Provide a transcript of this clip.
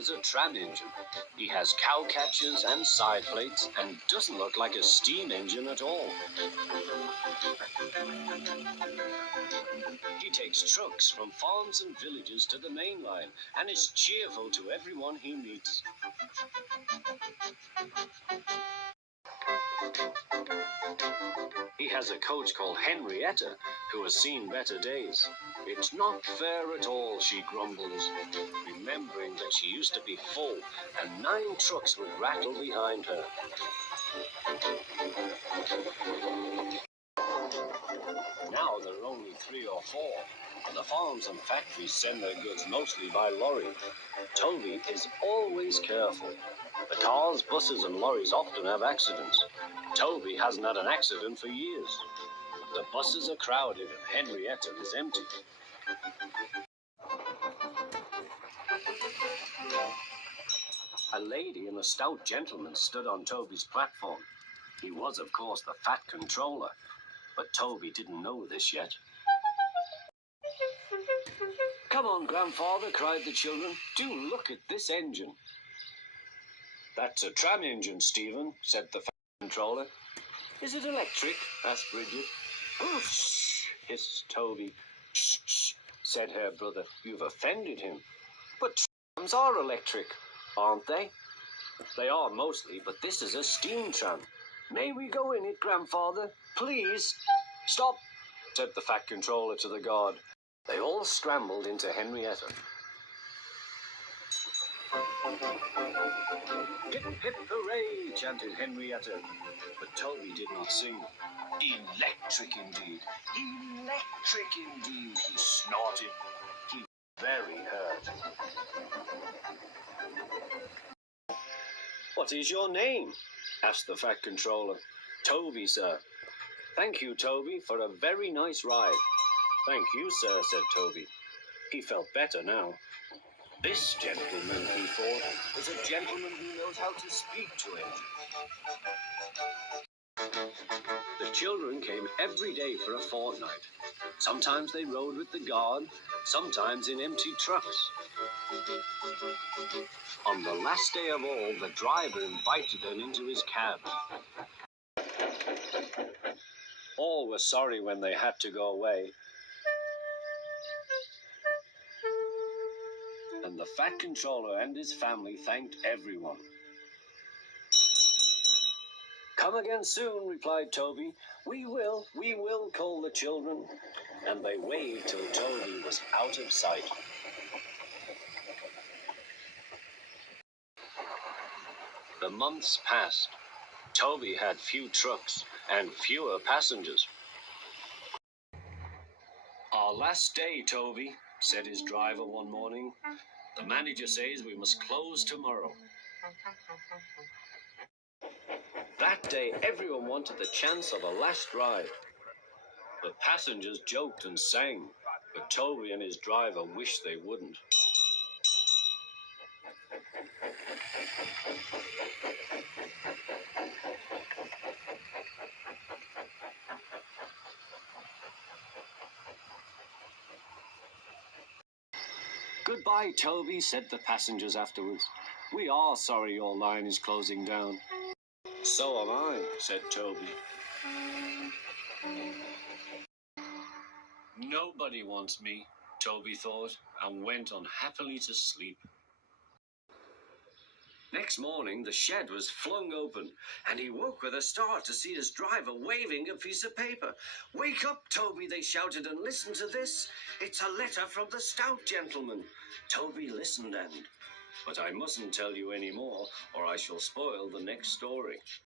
is a tram engine. He has cow catchers and side plates and doesn't look like a steam engine at all. He takes trucks from farms and villages to the main line and is cheerful to everyone he meets. He has a coach called Henrietta, who has seen better days. It's not fair at all, she grumbles, remembering that she used to be full and 9 trucks would rattle behind her. Now there are only 3 or 4. The farms and factories send their goods mostly by lorry. Toby is always careful. The cars, buses and lorries often have accidents. Toby hasn't had an accident for years. The buses are crowded and Henrietta is empty. A lady and a stout gentleman stood on Toby's platform. He was, of course, the fat controller, but Toby didn't know this yet. "Come on, grandfather," cried the children. "Do look at this engine." "That's a tram engine, Stephen," said the fat controller. "Is it electric?" asked Bridget. "Shh," hissed Toby. "Shh, shh," said her brother. "You've offended him." "But trams are electric, aren't they?" "They are mostly, but this is a steam tram." "May we go in it, grandfather? Please." "Stop," said the fat controller to the guard. They all scrambled into Henrietta. "Hip, hip, hooray," chanted Henrietta. But Toby did not sing. "Electric indeed, electric indeed," he snorted. He was very hurt. "What is your name?" asked the fat controller. "Toby, sir." "Thank you, Toby, for a very nice ride." "Thank you, sir," said Toby. He felt better now. This gentleman, he thought, is a gentleman who knows how to speak to engines. The children came every day for a fortnight. Sometimes they rode with the guard, sometimes in empty trucks. On the last day of all, the driver invited them into his cab. All were sorry when they had to go away. And the fat controller and his family thanked everyone. "Come again soon," replied Toby. We will, called the children. And they waved till Toby was out of sight. The months passed. Toby had few trucks and fewer passengers. "Our last day, Toby," said his driver one morning. "The manager says we must close tomorrow." That day, everyone wanted the chance of a last ride. The passengers joked and sang, but Toby and his driver wished they wouldn't. "Goodbye, Toby," said the passengers afterwards. "We are sorry your line is closing down." "So am I," said Toby. Nobody wants me, Toby thought, and went unhappily to sleep. Next morning, the shed was flung open, and he woke with a start to see his driver waving a piece of paper. "Wake up, Toby," they shouted, "and listen to this. It's a letter from the stout gentleman." Toby listened but I mustn't tell you any more, or I shall spoil the next story.